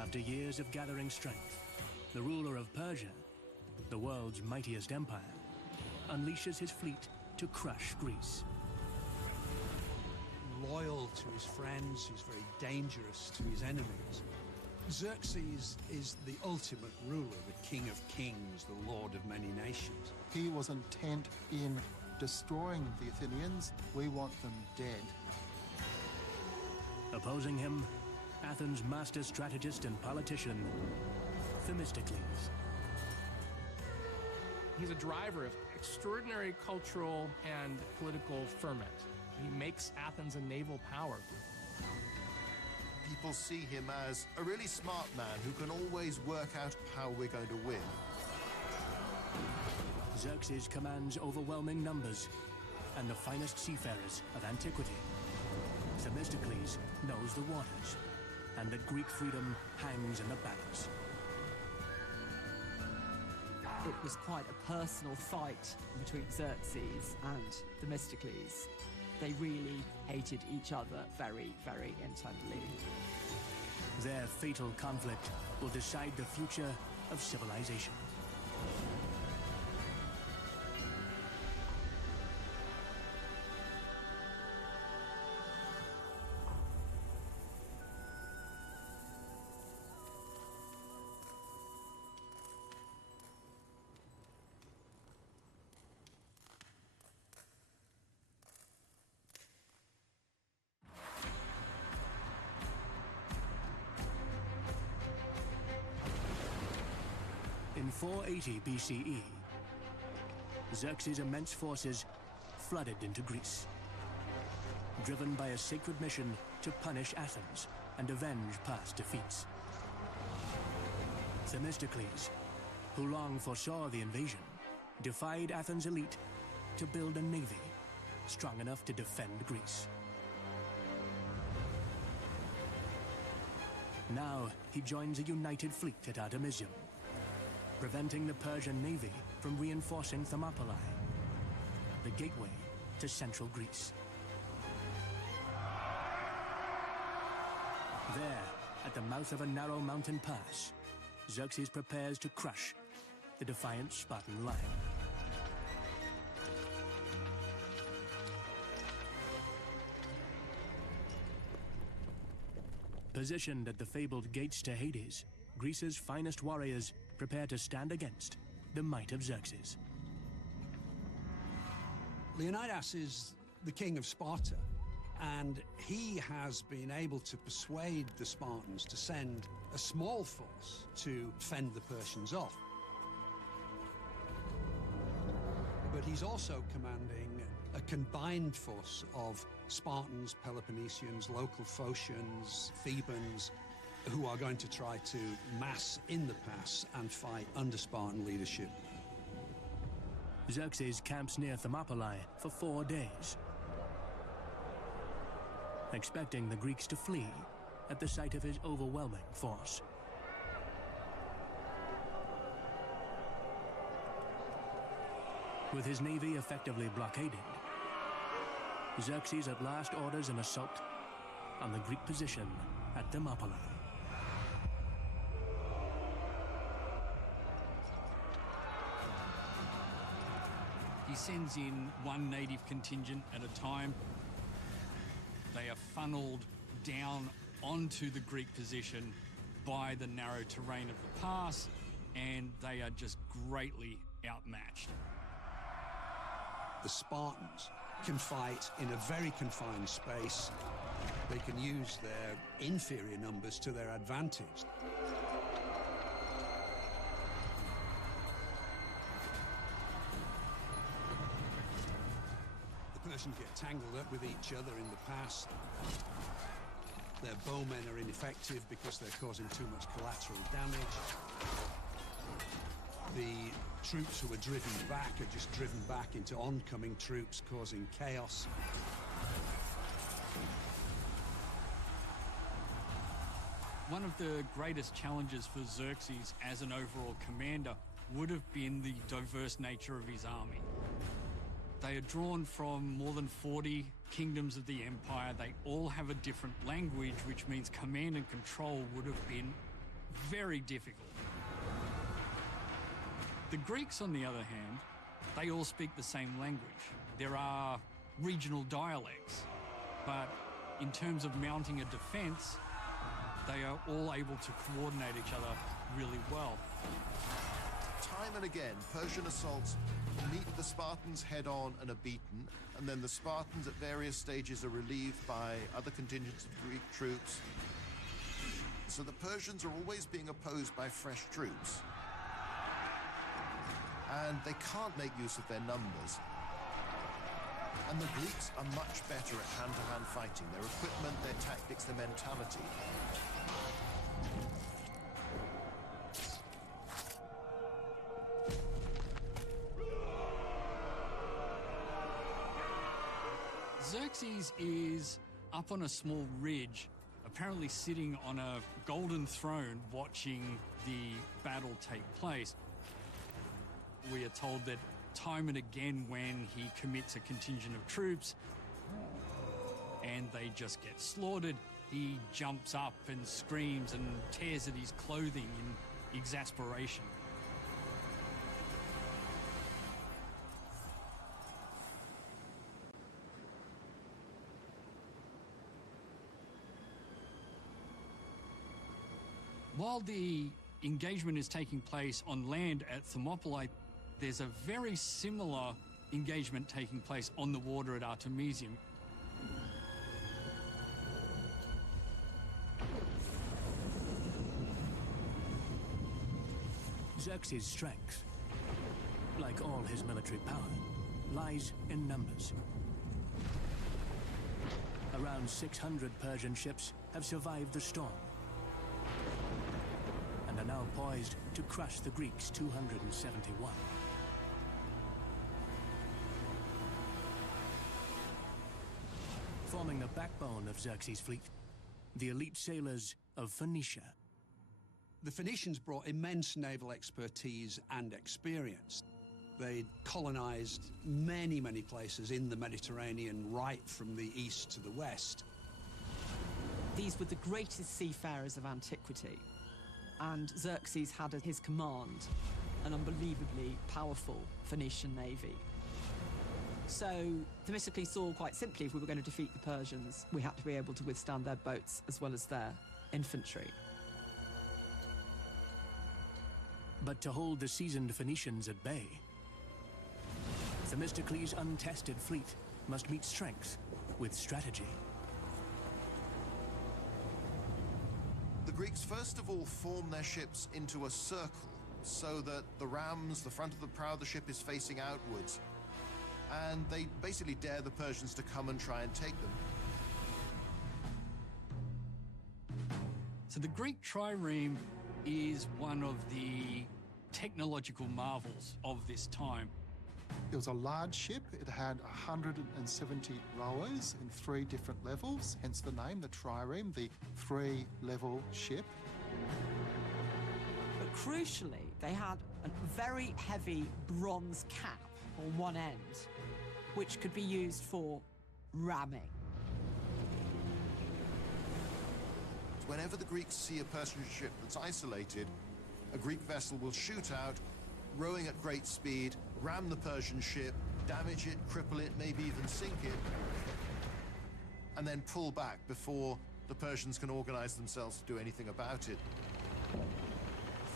After years of gathering strength, the ruler of Persia, the world's mightiest empire, unleashes his fleet to crush Greece. Loyal to his friends, he's very dangerous to his enemies. Xerxes is the ultimate ruler, the king of kings, the lord of many nations. He was intent in destroying the Athenians. We want them dead. Opposing him, Athens' master strategist and politician, Themistocles. He's a driver of extraordinary cultural and political ferment. He makes Athens a naval power. People see him as a really smart man who can always work out how we're going to win. Xerxes commands overwhelming numbers and the finest seafarers of antiquity. Themistocles knows the waters and that Greek freedom hangs in the balance. It was quite a personal fight between Xerxes and Themistocles. They really hated each other very, very intensely. Their fatal conflict will decide the future of civilization. In 480 BCE, Xerxes' immense forces flooded into Greece, driven by a sacred mission to punish Athens and avenge past defeats. Themistocles, who long foresaw the invasion, defied Athens' elite to build a navy strong enough to defend Greece. Now he joins a united fleet at Artemisium, preventing the Persian navy from reinforcing Thermopylae, the gateway to central Greece. There, at the mouth of a narrow mountain pass, Xerxes prepares to crush the defiant Spartan line. Positioned at the fabled gates to Hades, Greece's finest warriors prepare to stand against the might of Xerxes. Leonidas is the king of Sparta, and he has been able to persuade the Spartans to send a small force to fend the Persians off. But he's also commanding a combined force of Spartans, Peloponnesians, local Phocians, Thebans, who are going to try to mass in the pass and fight under Spartan leadership. Xerxes camps near Thermopylae for 4 days, expecting the Greeks to flee at the sight of his overwhelming force. With his navy effectively blockaded, Xerxes at last orders an assault on the Greek position at Thermopylae. He sends in one native contingent at a time. They are funneled down onto the Greek position by the narrow terrain of the pass, and they are just greatly outmatched. The Spartans can fight in a very confined space. They can use their inferior numbers to their advantage. The Persians get tangled up with each other in the pass. Their bowmen are ineffective because they're causing too much collateral damage. The troops who are driven back are just driven back into oncoming troops, causing chaos. One of the greatest challenges for Xerxes as an overall commander would have been the diverse nature of his army. They are drawn from more than 40 kingdoms of the empire. They all have a different language, which means command and control would have been very difficult. The Greeks, on the other hand, they all speak the same language. There are regional dialects, but in terms of mounting a defence, they are all able to coordinate each other really well. Time and again, Persian assaults meet the Spartans head-on and are beaten, and then the Spartans at various stages are relieved by other contingents of Greek troops. So the Persians are always being opposed by fresh troops. And they can't make use of their numbers. And the Greeks are much better at hand-to-hand fighting. Their equipment, their tactics, their mentality. Xerxes is up on a small ridge, apparently sitting on a golden throne watching the battle take place. We are told that time and again when he commits a contingent of troops and they just get slaughtered, he jumps up and screams and tears at his clothing in exasperation. While the engagement is taking place on land at Thermopylae, there's a very similar engagement taking place on the water at Artemisium. Xerxes' strength, like all his military power, lies in numbers. Around 600 Persian ships have survived the storm and are now poised to crush the Greeks' 271. Forming the backbone of Xerxes' fleet, the elite sailors of Phoenicia. The Phoenicians brought immense naval expertise and experience. They'd colonized many, many places in the Mediterranean, right from the east to the west. These were the greatest seafarers of antiquity, and Xerxes had at his command an unbelievably powerful Phoenician navy. So Themistocles saw quite simply, if we were going to defeat the Persians, we had to be able to withstand their boats as well as their infantry. But to hold the seasoned Phoenicians at bay, Themistocles' untested fleet must meet strength with strategy. The Greeks first of all form their ships into a circle so that the rams, the front of the prow of the ship, is facing outwards. And they basically dare the Persians to come and try and take them. So the Greek trireme is one of the technological marvels of this time. It was a large ship. It had 170 rowers in 3 different levels, hence the name, the trireme, the 3-level ship. But crucially, they had a very heavy bronze cap on one end, which could be used for ramming. Whenever the Greeks see a Persian ship that's isolated, a Greek vessel will shoot out, rowing at great speed, ram the Persian ship, damage it, cripple it, maybe even sink it, and then pull back before the Persians can organize themselves to do anything about it.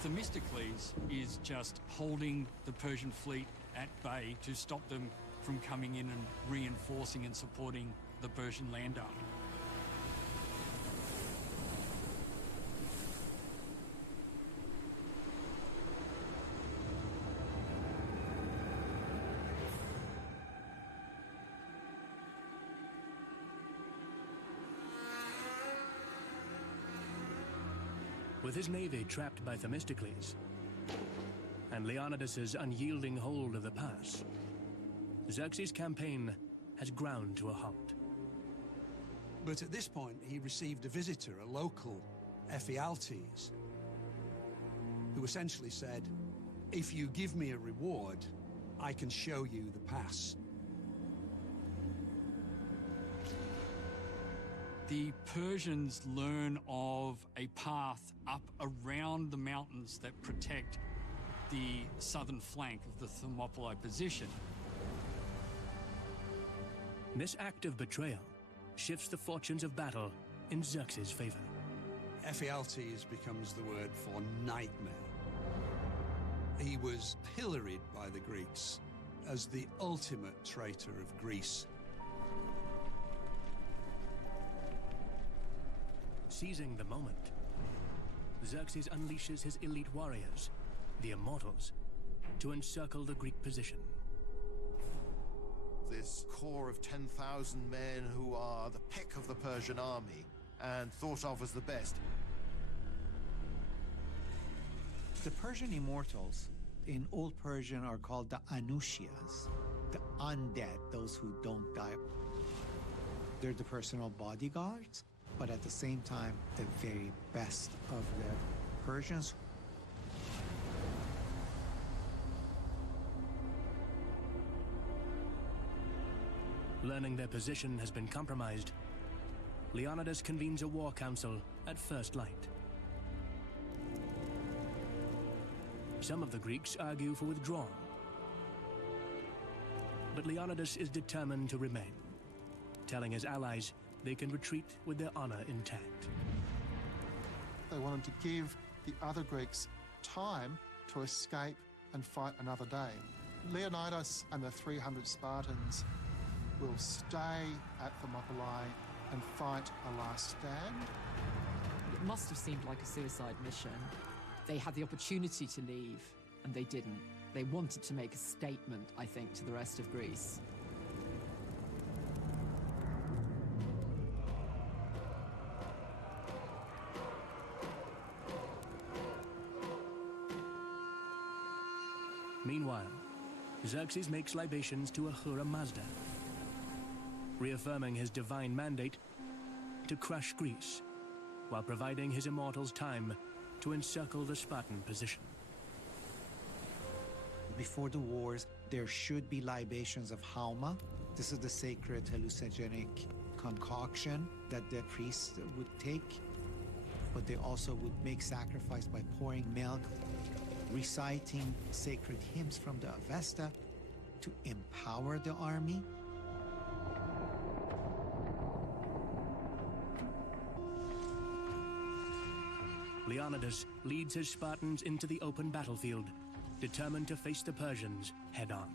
Themistocles is just holding the Persian fleet at bay to stop them from coming in and reinforcing and supporting the Persian land army. With his navy trapped by Themistocles and Leonidas's unyielding hold of the pass, Xerxes' campaign has ground to a halt. But at this point, he received a visitor, a local, Ephialtes, who essentially said, if you give me a reward, I can show you the pass. The Persians learn of a path up around the mountains that protect the southern flank of the Thermopylae position. This act of betrayal shifts the fortunes of battle in Xerxes' favor. Ephialtes becomes the word for nightmare. He was pilloried by the Greeks as the ultimate traitor of Greece. Seizing the moment, Xerxes unleashes his elite warriors, the Immortals, to encircle the Greek position. This core of 10,000 men who are the pick of the Persian army and thought of as the best. The Persian immortals in Old Persian are called the Anushias, the undead, those who don't die. They're the personal bodyguards, but at the same time, the very best of the Persians. Learning their position has been compromised, Leonidas convenes a war council at first light. Some of the Greeks argue for withdrawal, but Leonidas is determined to remain, telling his allies they can retreat with their honor intact. They wanted to give the other Greeks time to escape and fight another day. Leonidas and the 300 Spartans will stay at Thermopylae and fight a last stand. It must have seemed like a suicide mission. They had the opportunity to leave, and they didn't. They wanted to make a statement, I think, to the rest of Greece. Meanwhile, Xerxes makes libations to Ahura Mazda, reaffirming his divine mandate to crush Greece, while providing his immortals time to encircle the Spartan position. Before the wars, there should be libations of Hauma. This is the sacred hallucinogenic concoction that the priests would take, but they also would make sacrifice by pouring milk, reciting sacred hymns from the Avesta to empower the army. Leonidas leads his Spartans into the open battlefield, determined to face the Persians head-on.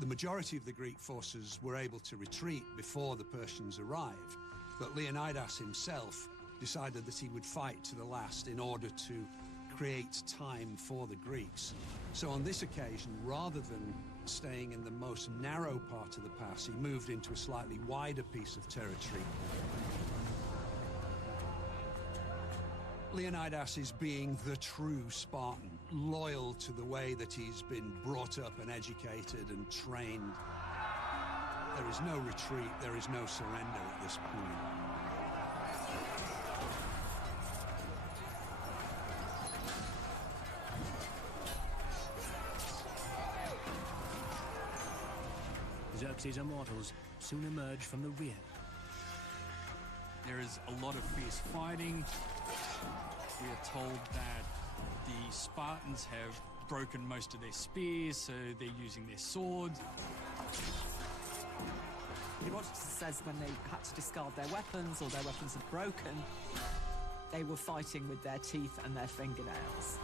The majority of the Greek forces were able to retreat before the Persians arrived, but Leonidas himself decided that he would fight to the last in order to create time for the Greeks. So on this occasion, rather than staying in the most narrow part of the pass, he moved into a slightly wider piece of territory. Leonidas is being the true Spartan, loyal to the way that he's been brought up and educated and trained. There is no retreat, there is no surrender at this point. Xerxes' immortals soon emerge from the rear. There is a lot of fierce fighting. We are told that the Spartans have broken most of their spears, so they're using their swords. Herodotus says when they had to discard their weapons or their weapons had broken, they were fighting with their teeth and their fingernails.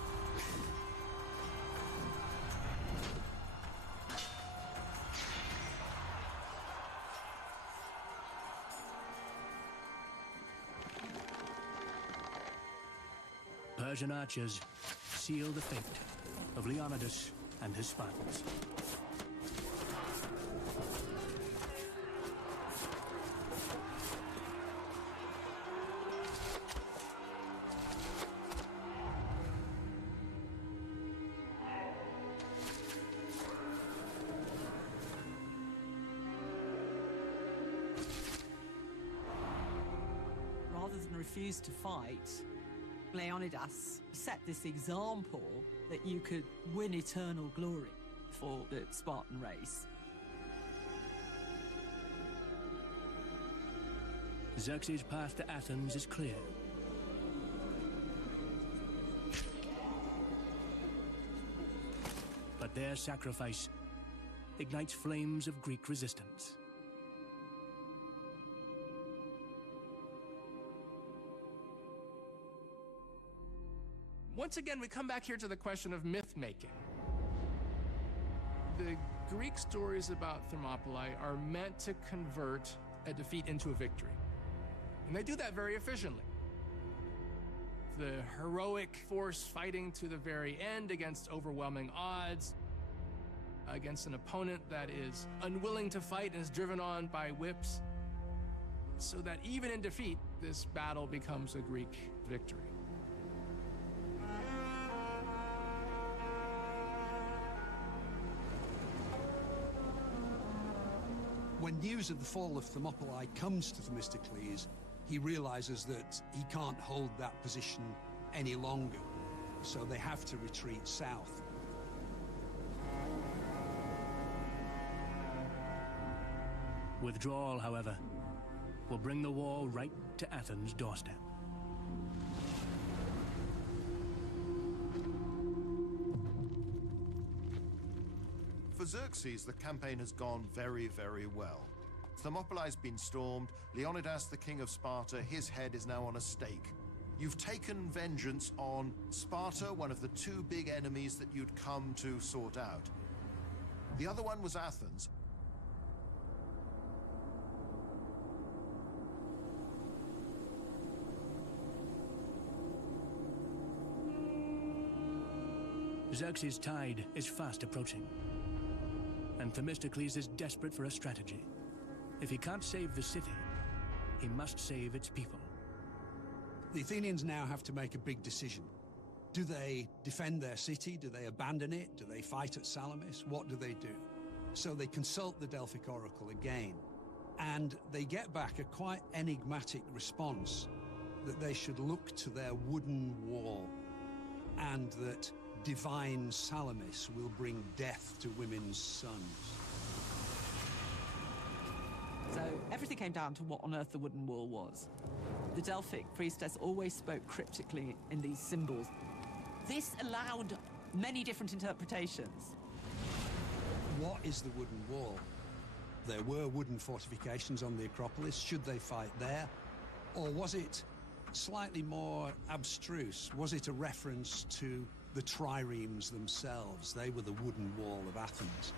Persian archers seal the fate of Leonidas and his Spartans. Rather than refuse to fight, Leonidas set this example that you could win eternal glory for the Spartan race. Xerxes' path to Athens is clear. But their sacrifice ignites flames of Greek resistance. Once again, we come back here to the question of myth-making. The Greek stories about Thermopylae are meant to convert a defeat into a victory. And they do that very efficiently. The heroic force fighting to the very end against overwhelming odds, against an opponent that is unwilling to fight and is driven on by whips, so that even in defeat, this battle becomes a Greek victory. When news of the fall of Thermopylae comes to Themistocles, he realizes that he can't hold that position any longer, so they have to retreat south. Withdrawal, however, will bring the war right to Athens' doorstep. For Xerxes, the campaign has gone very, very well. Thermopylae's been stormed. Leonidas, the king of Sparta, his head is now on a stake. You've taken vengeance on Sparta, one of the two big enemies that you'd come to sort out. The other one was Athens. Xerxes' tide is fast approaching, and Themistocles is desperate for a strategy. If he can't save the city, he must save its people. The Athenians now have to make a big decision. Do they defend their city? Do they abandon it? Do they fight at Salamis? What do they do? So they consult the Delphic oracle again, and they get back a quite enigmatic response that they should look to their wooden wall, and that divine Salamis will bring death to women's sons. So everything came down to what on earth the wooden wall was. The Delphic priestess always spoke cryptically in these symbols. This allowed many different interpretations. What is the wooden wall? There were wooden fortifications on the Acropolis. Should they fight there? Or was it slightly more abstruse? Was it a reference to the triremes themselves? They were the wooden wall of Athens.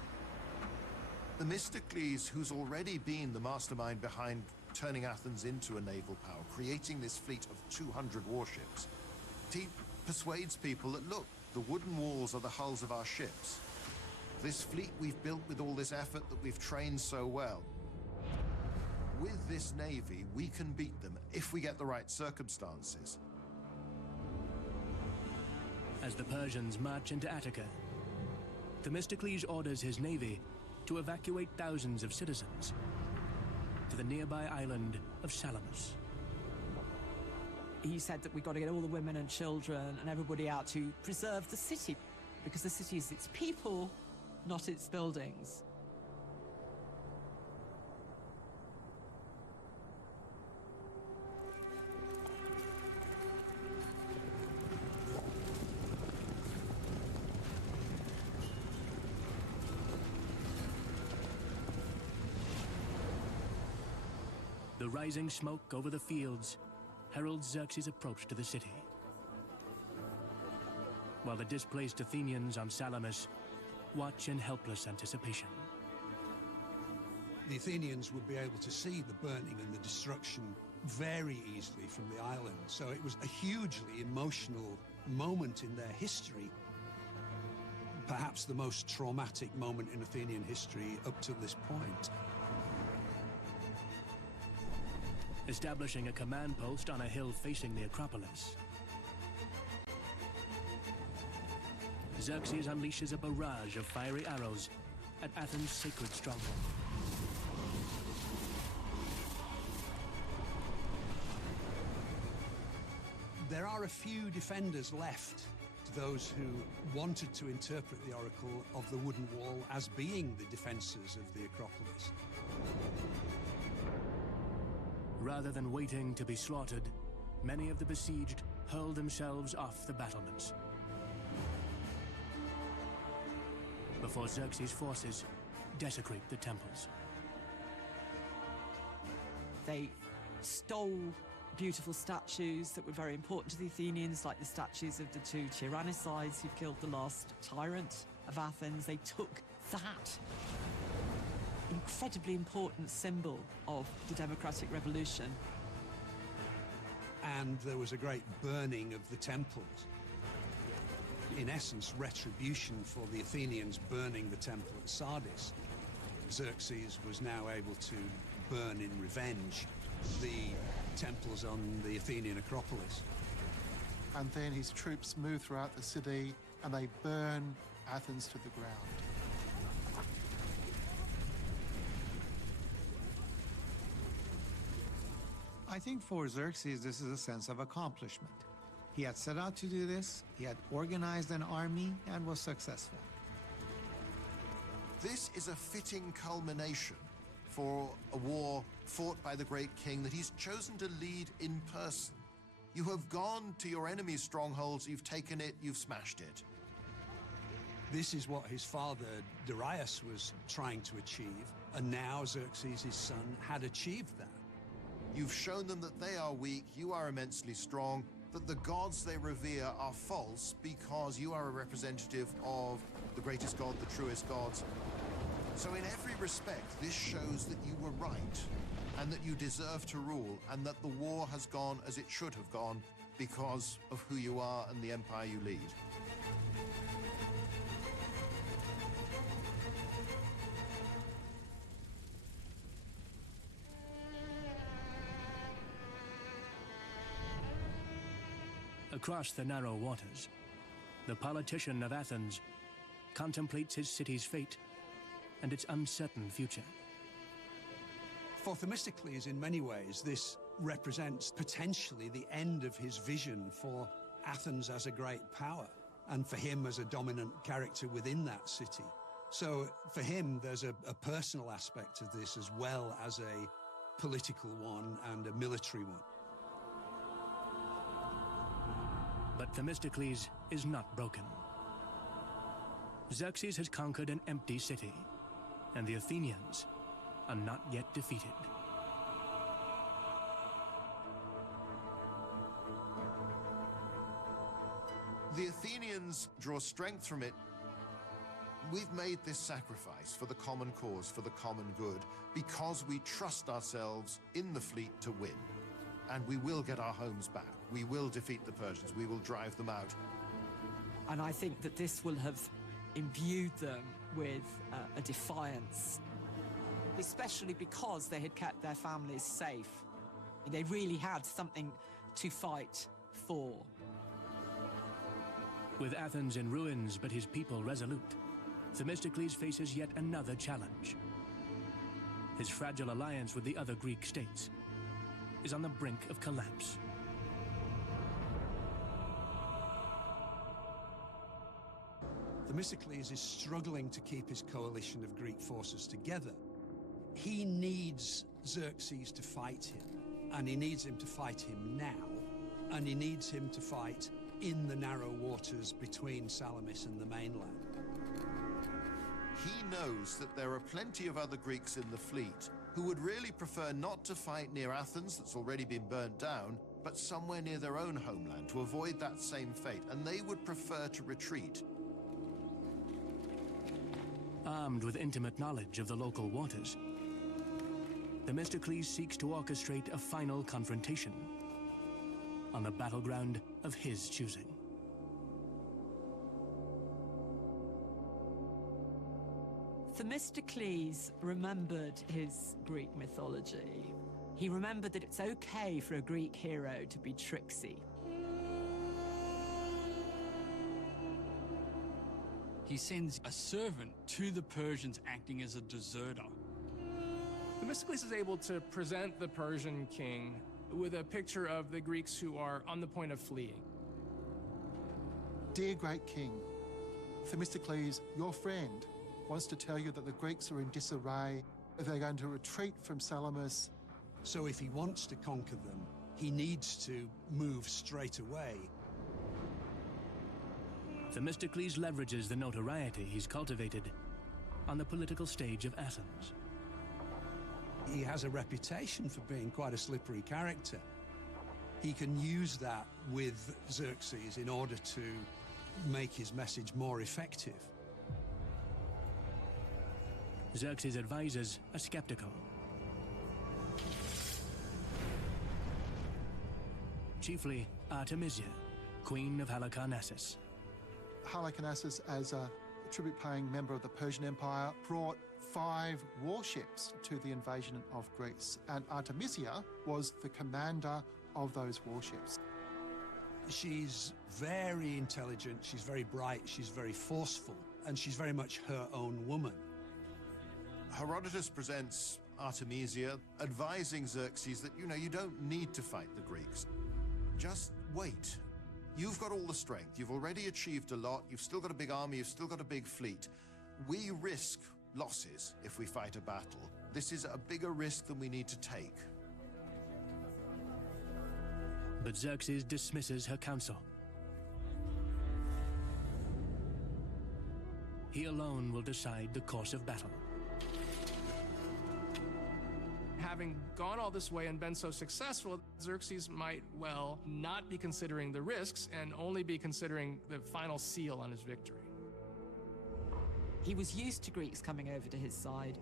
Themistocles, who's already been the mastermind behind turning Athens into a naval power, creating this fleet of 200 warships, he persuades people that, look, the wooden walls are the hulls of our ships. This fleet we've built with all this effort that we've trained so well. With this navy, we can beat them if we get the right circumstances. As the Persians march into Attica, Themistocles orders his navy to evacuate thousands of citizens to the nearby island of Salamis. He said that we've got to get all the women and children and everybody out to preserve the city, because the city is its people, not its buildings. The rising smoke over the fields heralds Xerxes' approach to the city, while the displaced Athenians on Salamis watch in helpless anticipation. The Athenians would be able to see the burning and the destruction very easily from the island, so it was a hugely emotional moment in their history. Perhaps the most traumatic moment in Athenian history up to this point. Establishing a command post on a hill facing the Acropolis, Xerxes unleashes a barrage of fiery arrows at Athens' sacred stronghold. There are a few defenders left, those who wanted to interpret the oracle of the wooden wall as being the defenses of the Acropolis. Rather than waiting to be slaughtered, many of the besieged hurled themselves off the battlements before Xerxes' forces desecrate the temples. They stole beautiful statues that were very important to the Athenians, like the statues of the two tyrannicides who killed the last tyrant of Athens. They took that incredibly important symbol of the democratic revolution. And there was a great burning of the temples. In essence, retribution for the Athenians burning the temple at Sardis. Xerxes was now able to burn in revenge the temples on the Athenian Acropolis. And then his troops move throughout the city and they burn Athens to the ground. I think for Xerxes, this is a sense of accomplishment. He had set out to do this, he had organized an army, and was successful. This is a fitting culmination for a war fought by the great king that he's chosen to lead in person. You have gone to your enemy's strongholds, you've taken it, you've smashed it. This is what his father Darius was trying to achieve, and now Xerxes, his son, had achieved that. You've shown them that they are weak, you are immensely strong, that the gods they revere are false because you are a representative of the greatest god, the truest gods. So in every respect, this shows that you were right and that you deserve to rule and that the war has gone as it should have gone because of who you are and the empire you lead. Across the narrow waters, the politician of Athens contemplates his city's fate and its uncertain future. For Themistocles, in many ways, this represents potentially the end of his vision for Athens as a great power and for him as a dominant character within that city. So for him, there's a personal aspect of this as well as a political one and a military one. But Themistocles is not broken. Xerxes has conquered an empty city, and the Athenians are not yet defeated. The Athenians draw strength from it. We've made this sacrifice for the common cause, for the common good, because we trust ourselves in the fleet to win. And we will get our homes back. We will defeat the Persians. We will drive them out. And I think that this will have imbued them with a defiance, especially because they had kept their families safe. They really had something to fight for. With Athens in ruins but his people resolute, Themistocles faces yet another challenge. His fragile alliance with the other Greek states is on the brink of collapse. Themistocles is struggling to keep his coalition of Greek forces together. He needs Xerxes to fight him, and he needs him to fight him now, and he needs him to fight in the narrow waters between Salamis and the mainland. He knows that there are plenty of other Greeks in the fleet who would really prefer not to fight near Athens, that's already been burnt down, but somewhere near their own homeland to avoid that same fate, and they would prefer to retreat. Armed with intimate knowledge of the local waters, Themistocles seeks to orchestrate a final confrontation on the battleground of his choosing. Themistocles remembered his Greek mythology. He remembered that it's okay for a Greek hero to be tricksy. He sends a servant to the Persians acting as a deserter. Themistocles is able to present the Persian king with a picture of the Greeks who are on the point of fleeing. Dear great king, Themistocles, your friend, wants to tell you that the Greeks are in disarray. They're going to retreat from Salamis So if he wants to conquer them, he needs to move straight away. Themistocles leverages the notoriety he's cultivated on the political stage of Athens. He has a reputation for being quite a slippery character. He can use that with Xerxes in order to make his message more effective. Xerxes' advisors are skeptical. Chiefly Artemisia, queen of Halicarnassus. Halicarnassus, as a tribute-paying member of the Persian Empire, brought 5 warships to the invasion of Greece, and Artemisia was the commander of those warships. She's very intelligent, she's very bright, she's very forceful, and she's very much her own woman. Herodotus presents Artemisia advising Xerxes that, you don't need to fight the Greeks. Just wait. You've got all the strength. You've already achieved a lot. You've still got a big army. You've still got a big fleet. We risk losses if we fight a battle. This is a bigger risk than we need to take. But Xerxes dismisses her counsel. He alone will decide the course of battle. Having gone all this way and been so successful, Xerxes might well not be considering the risks and only be considering the final seal on his victory. He was used to Greeks coming over to his side,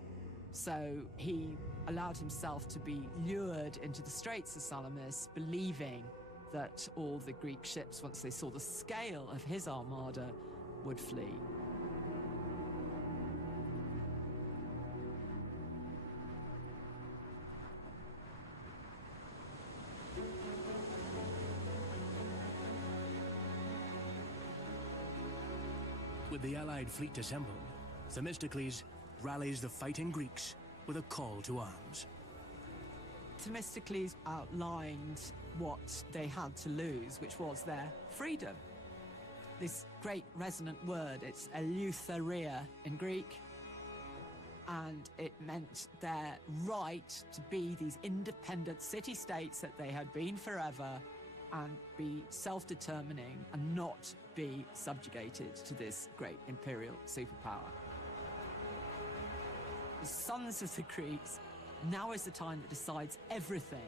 so he allowed himself to be lured into the Straits of Salamis, believing that all the Greek ships, once they saw the scale of his armada, would flee. With the allied fleet assembled, Themistocles rallies the fighting Greeks with a call to arms. Themistocles outlined what they had to lose, which was their freedom. This great resonant word, it's eleutheria in Greek, and it meant their right to be these independent city-states that they had been forever and be self-determining and not be subjugated to this great imperial superpower. The sons of the Greeks, now is the time that decides everything.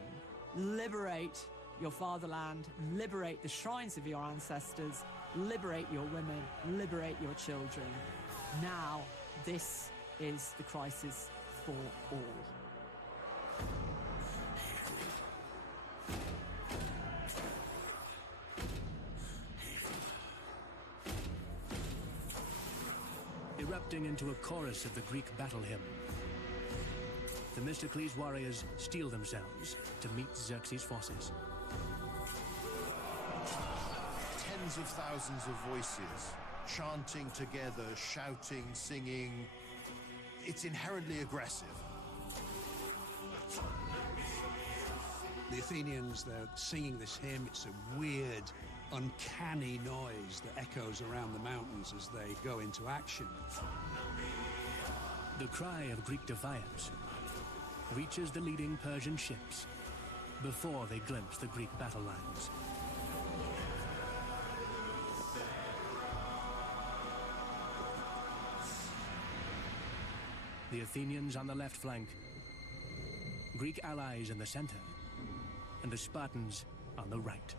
Liberate your fatherland, liberate the shrines of your ancestors, liberate your women, liberate your children. Now, this is the crisis for all. Erupting into a chorus of the Greek battle hymn, Themistocles' warriors steel themselves to meet Xerxes' forces. Tens of thousands of voices chanting together, shouting, singing. It's inherently aggressive. The Athenians, they're singing this hymn. It's a weird, uncanny noise that echoes around the mountains as they go into action. The cry of Greek defiance reaches the leading Persian ships before they glimpse the Greek battle lines. The Athenians on the left flank, Greek allies in the center, and the Spartans on the right.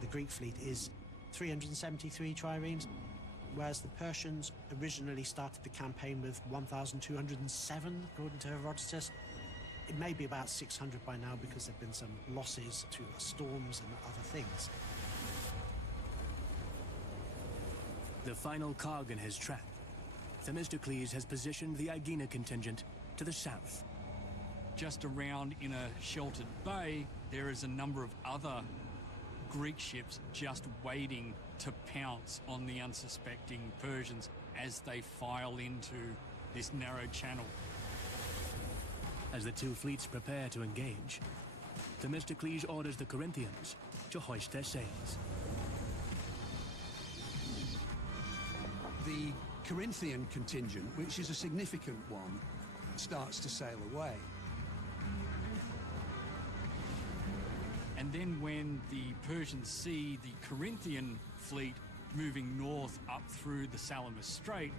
The Greek fleet is 373 triremes, whereas the Persians originally started the campaign with 1,207, according to Herodotus. It may be about 600 by now because there have been some losses to storms and other things. The final cog in his trap, Themistocles has positioned the Aegina contingent to the south. Just around in a sheltered bay, there is a number of other Greek ships just waiting to pounce on the unsuspecting Persians as they file into this narrow channel. As the two fleets prepare to engage, Themistocles orders the Corinthians to hoist their sails. The Corinthian contingent, which is a significant one, starts to sail away. And then when the Persians see the Corinthian fleet moving north up through the Salamis Strait,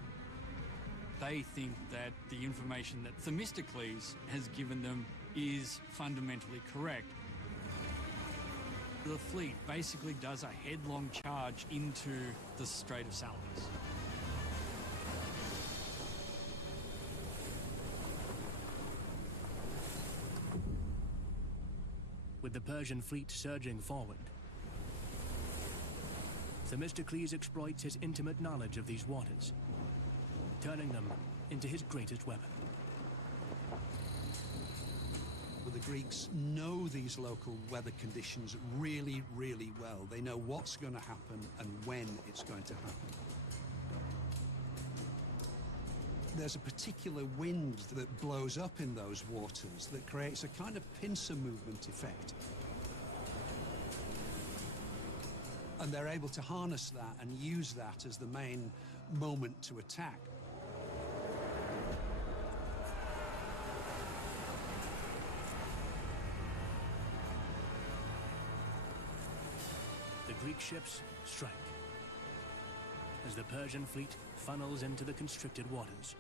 they think that the information that Themistocles has given them is fundamentally correct. The fleet basically does a headlong charge into the Strait of Salamis. With the Persian fleet surging forward, Themistocles exploits his intimate knowledge of these waters, turning them into his greatest weapon. The Greeks know these local weather conditions really, really well. They know what's going to happen and when it's going to happen. There's a particular wind that blows up in those waters that creates a kind of pincer movement effect. And they're able to harness that and use that as the main moment to attack. The Greek ships strike as the Persian fleet funnels into the constricted waters.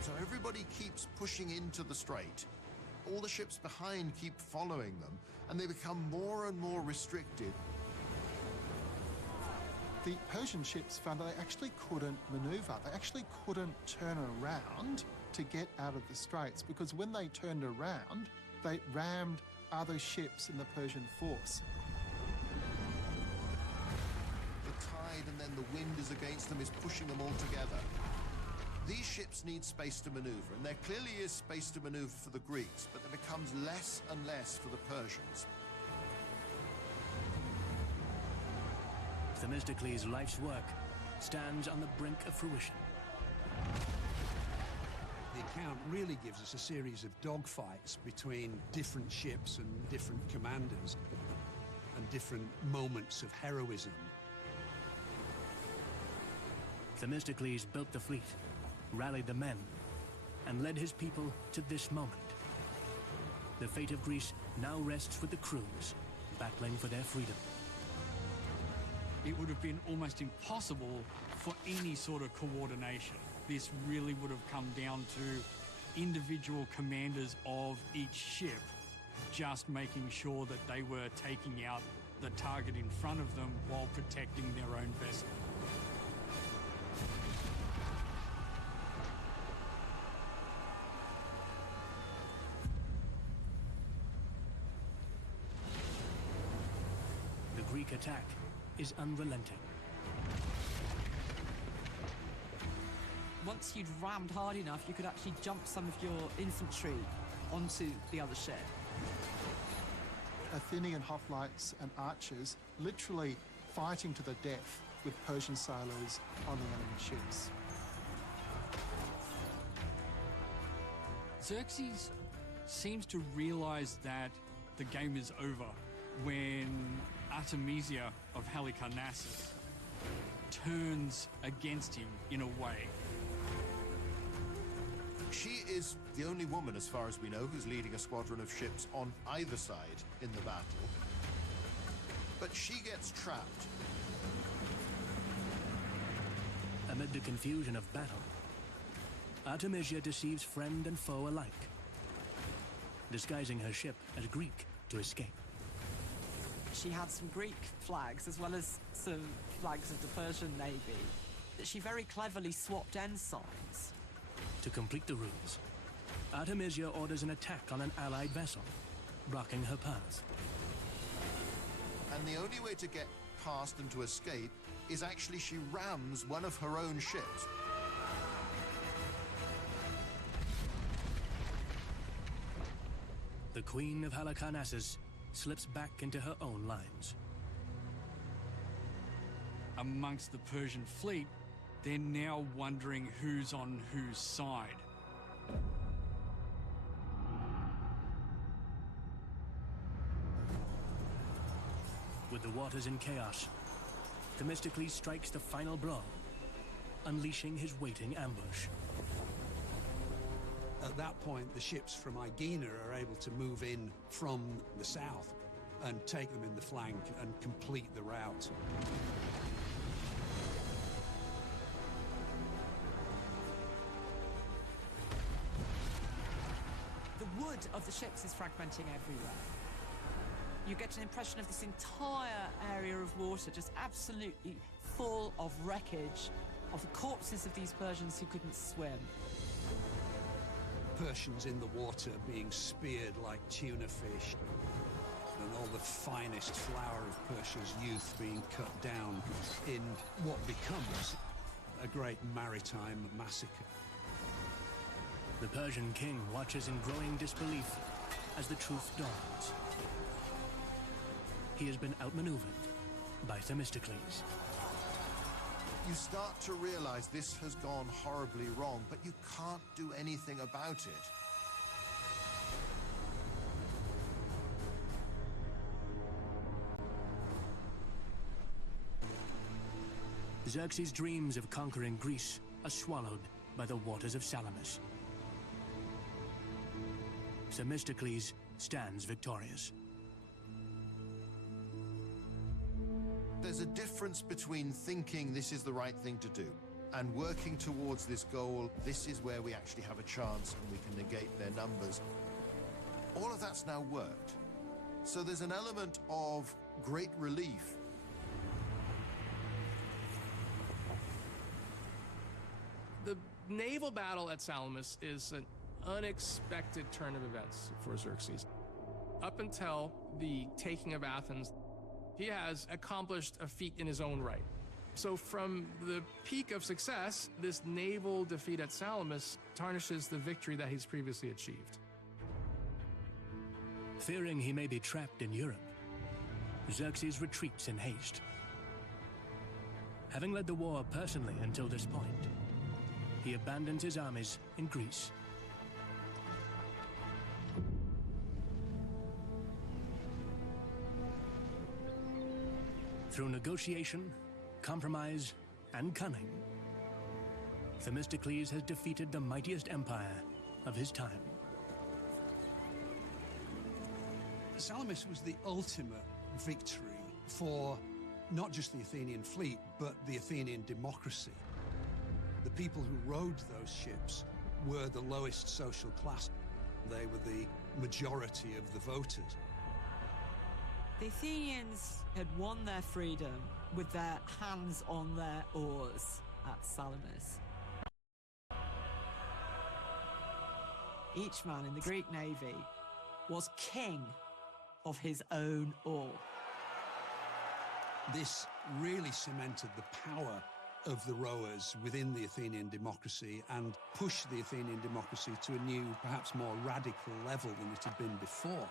So everybody keeps pushing into the strait. All the ships behind keep following them, and they become more and more restricted. The Persian ships found that they actually couldn't maneuver. They actually couldn't turn around to get out of the straits, because when they turned around, they rammed other ships in the Persian force. The tide and then the wind is against them, is pushing them all together. These ships need space to maneuver, and there clearly is space to maneuver for the Greeks, but there becomes less and less for the Persians. Themistocles' life's work stands on the brink of fruition. The account really gives us a series of dogfights between different ships and different commanders and different moments of heroism. Themistocles built the fleet, rallied the men, and led his people to this moment. The fate of Greece now rests with the crews, battling for their freedom. It would have been almost impossible for any sort of coordination. This really would have come down to individual commanders of each ship just making sure that they were taking out the target in front of them while protecting their own vessel. The Greek attack is unrelenting. Once you'd rammed hard enough, you could actually jump some of your infantry onto the other ship. Athenian hoplites and archers literally fighting to the death with Persian sailors on the enemy ships. Xerxes seems to realize that the game is over when Artemisia of Halicarnassus turns against him in a way. She is the only woman, as far as we know, who's leading a squadron of ships on either side in the battle. But she gets trapped. Amid the confusion of battle, Artemisia deceives friend and foe alike, disguising her ship as Greek to escape. She had some Greek flags as well as some flags of the Persian navy that she very cleverly swapped ensigns. To complete the ruse, Artemisia orders an attack on an allied vessel, blocking her path. And the only way to get past and to escape is actually she rams one of her own ships. The Queen of Halicarnassus slips back into her own lines. Amongst the Persian fleet, they're now wondering who's on whose side. With the waters in chaos, Themistocles strikes the final blow, unleashing his waiting ambush. At that point, the ships from Aegina are able to move in from the south and take them in the flank and complete the route. The wood of the ships is fragmenting everywhere. You get an impression of this entire area of water just absolutely full of wreckage, of the corpses of these Persians who couldn't swim. Persians in the water being speared like tuna fish, and all the finest flower of Persia's youth being cut down in what becomes a great maritime massacre. The Persian king watches in growing disbelief as the truth dawns. He has been outmaneuvered by Themistocles. You start to realize this has gone horribly wrong, but you can't do anything about it. Xerxes' dreams of conquering Greece are swallowed by the waters of Salamis. Themistocles stands victorious. There's a difference between thinking this is the right thing to do and working towards this goal. This is where we actually have a chance and we can negate their numbers. All of that's now worked. So there's an element of great relief. The naval battle at Salamis is an unexpected turn of events for Xerxes. Up until the taking of Athens, he has accomplished a feat in his own right. So from the peak of success, this naval defeat at Salamis tarnishes the victory that he's previously achieved. Fearing he may be trapped in Europe, Xerxes retreats in haste. Having led the war personally until this point, he abandons his armies in Greece. Through negotiation, compromise, and cunning, Themistocles has defeated the mightiest empire of his time. Salamis was the ultimate victory for not just the Athenian fleet, but the Athenian democracy. The people who rowed those ships were the lowest social class. They were the majority of the voters. The Athenians had won their freedom with their hands on their oars at Salamis. Each man in the Greek navy was king of his own oar. This really cemented the power of the rowers within the Athenian democracy and pushed the Athenian democracy to a new, perhaps more radical level than it had been before.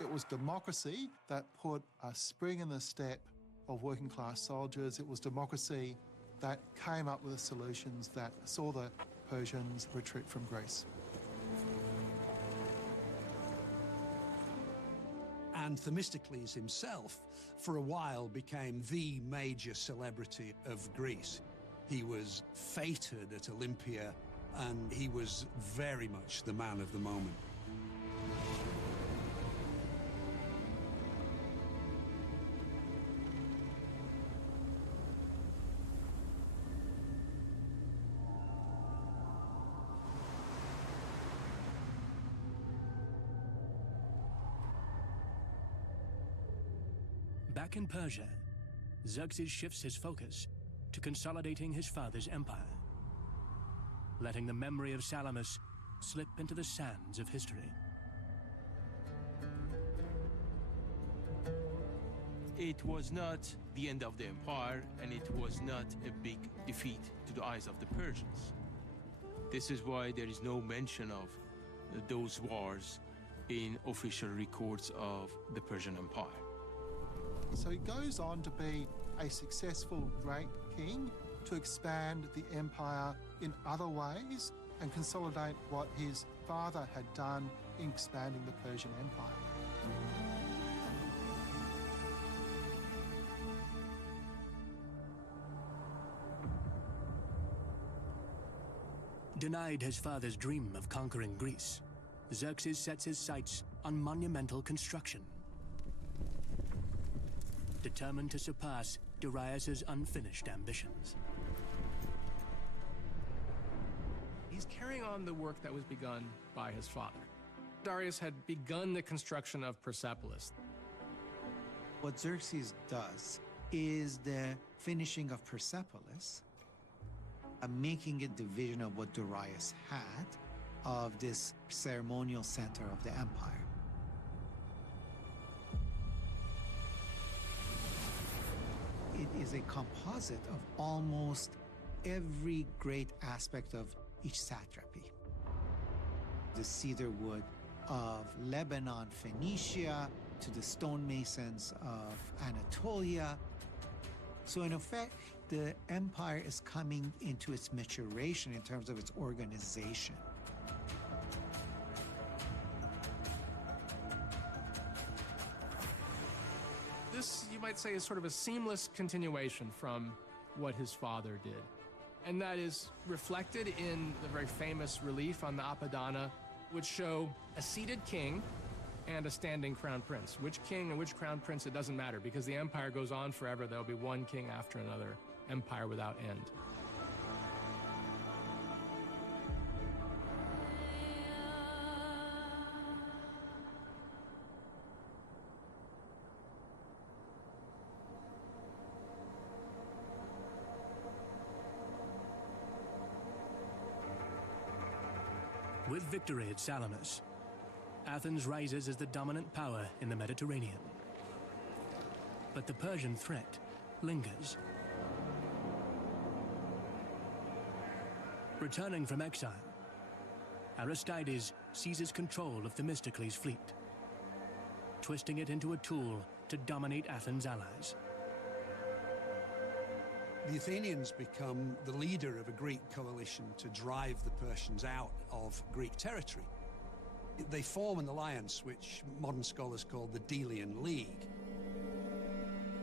It was democracy that put a spring in the step of working-class soldiers. It was democracy that came up with the solutions that saw the Persians retreat from Greece. And Themistocles himself, for a while, became the major celebrity of Greece. He was feted at Olympia, and he was very much the man of the moment. Back in Persia, Xerxes shifts his focus to consolidating his father's empire, letting the memory of Salamis slip into the sands of history. It was not the end of the empire, and it was not a big defeat to the eyes of the Persians. This is why there is no mention of those wars in official records of the Persian Empire. So he goes on to be a successful great king, to expand the empire in other ways and consolidate what his father had done in expanding the Persian Empire. Denied his father's dream of conquering Greece, Xerxes sets his sights on monumental construction. Determined to surpass Darius's unfinished ambitions. He's carrying on the work that was begun by his father. Darius had begun the construction of Persepolis. What Xerxes does is the finishing of Persepolis, making it the vision of what Darius had of this ceremonial center of the empire. It is a composite of almost every great aspect of each satrapy. The cedar wood of Lebanon, Phoenicia, to the stonemasons of Anatolia. So in effect, the empire is coming into its maturation in terms of its organization. This, you might say, is sort of a seamless continuation from what his father did. And that is reflected in the very famous relief on the Apadana, which show a seated king and a standing crown prince. Which king and which crown prince, it doesn't matter, because the empire goes on forever. There'll be one king after another, empire without end. With victory at Salamis, Athens rises as the dominant power in the Mediterranean. But the Persian threat lingers. Returning from exile, Aristides seizes control of Themistocles' fleet, twisting it into a tool to dominate Athens' allies. The Athenians become the leader of a Greek coalition to drive the Persians out of Greek territory. They form an alliance which modern scholars call the Delian League.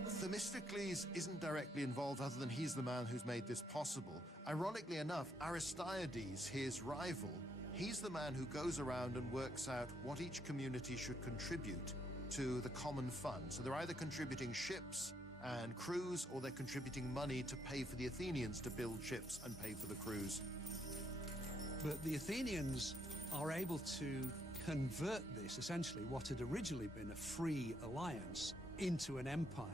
Themistocles isn't directly involved other than he's the man who's made this possible. Ironically enough, Aristides, his rival, he's the man who goes around and works out what each community should contribute to the common fund. So they're either contributing ships and crews, or they're contributing money to pay for the Athenians to build ships and pay for the crews. But the Athenians are able to convert this, essentially what had originally been a free alliance, into an empire.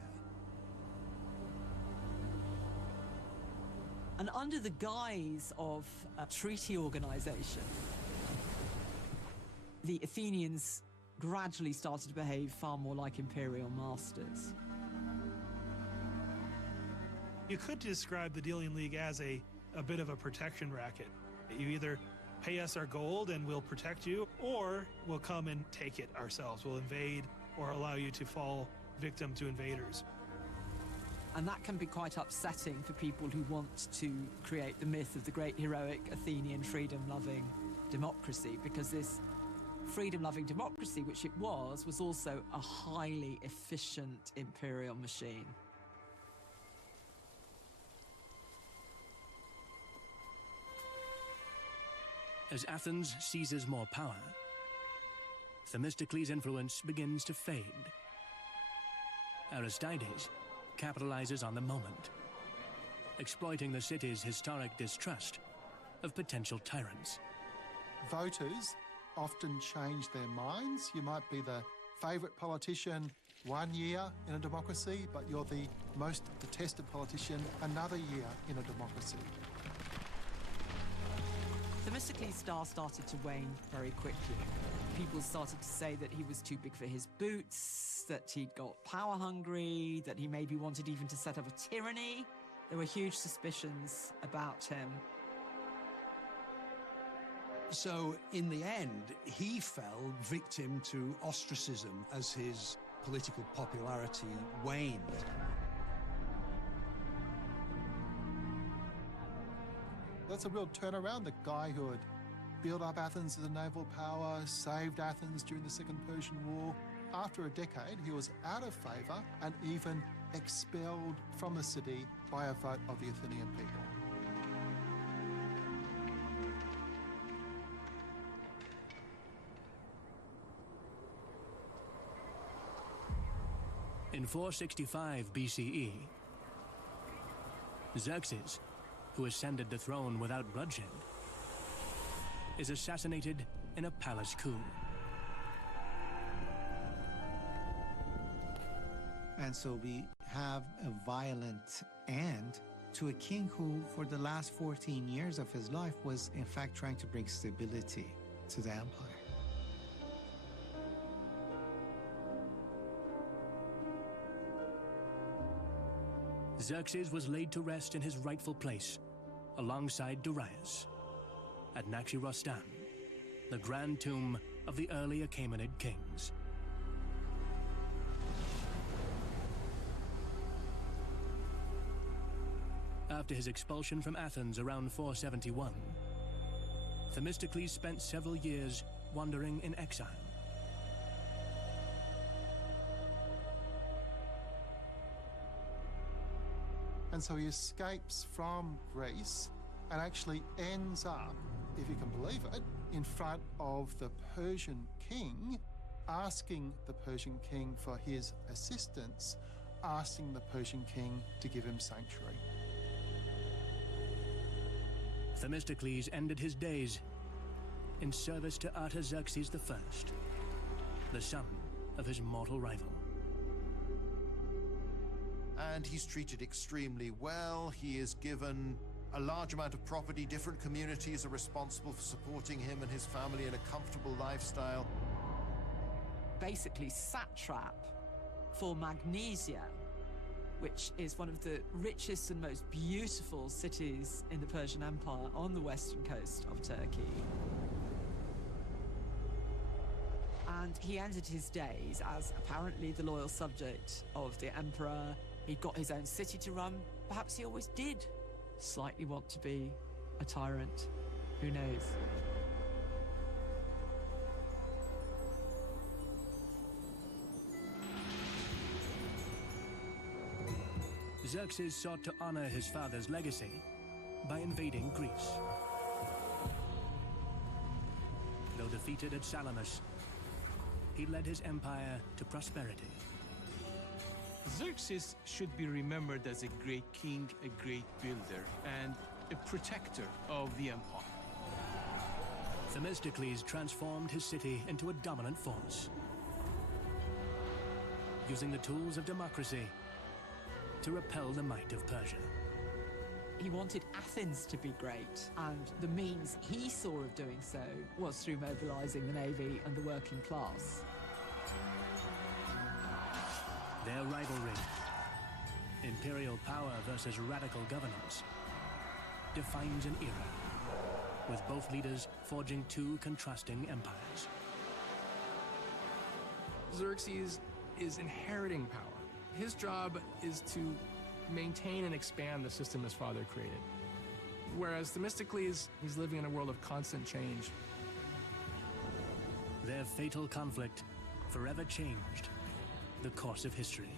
And under the guise of a treaty organization, the Athenians gradually started to behave far more like imperial masters. You could describe the Delian League as a bit of a protection racket. You either pay us our gold and we'll protect you, or we'll come and take it ourselves. We'll invade or allow you to fall victim to invaders. And that can be quite upsetting for people who want to create the myth of the great heroic Athenian freedom-loving democracy, because this freedom-loving democracy, which it was also a highly efficient imperial machine. As Athens seizes more power, Themistocles' influence begins to fade. Aristides capitalizes on the moment, exploiting the city's historic distrust of potential tyrants. Voters often change their minds. You might be the favourite politician one year in a democracy, but you're the most detested politician another year in a democracy. Themistocles' star started to wane very quickly. People started to say that he was too big for his boots, that he'd got power hungry, that he maybe wanted even to set up a tyranny. There were huge suspicions about him. So in the end, he fell victim to ostracism as his political popularity waned. That's a real turnaround. The guy who had built up Athens as a naval power, saved Athens during the Second Persian War. After a decade, he was out of favour and even expelled from the city by a vote of the Athenian people. In 465 BCE, Xerxes, who ascended the throne without bloodshed, is assassinated in a palace coup. And so we have a violent end to a king who, for the last 14 years of his life, was in fact trying to bring stability to the empire. Xerxes was laid to rest in his rightful place, alongside Darius, at Naxirostan, the grand tomb of the early Achaemenid kings. After his expulsion from Athens around 471, Themistocles spent several years wandering in exile. And so he escapes from Greece and actually ends up, if you can believe it, in front of the Persian king, asking the Persian king for his assistance, asking the Persian king to give him sanctuary. Themistocles ended his days in service to Artaxerxes I, the son of his mortal rival. And he's treated extremely well. He is given a large amount of property. Different communities are responsible for supporting him and his family in a comfortable lifestyle. Basically satrap for Magnesia, which is one of the richest and most beautiful cities in the Persian Empire on the western coast of Turkey. And he ended his days as apparently the loyal subject of the emperor. He'd got his own city to run. Perhaps he always did slightly want to be a tyrant. Who knows? Xerxes sought to honor his father's legacy by invading Greece. Though defeated at Salamis, he led his empire to prosperity. Xerxes should be remembered as a great king, a great builder, and a protector of the empire. Themistocles transformed his city into a dominant force, using the tools of democracy to repel the might of Persia. He wanted Athens to be great, and the means he saw of doing so was through mobilizing the navy and the working class. Their rivalry, imperial power versus radical governance, defines an era, with both leaders forging two contrasting empires. Xerxes is inheriting power. His job is to maintain and expand the system his father created. Whereas Themistocles, he's living in a world of constant change. Their fatal conflict forever changed the course of history.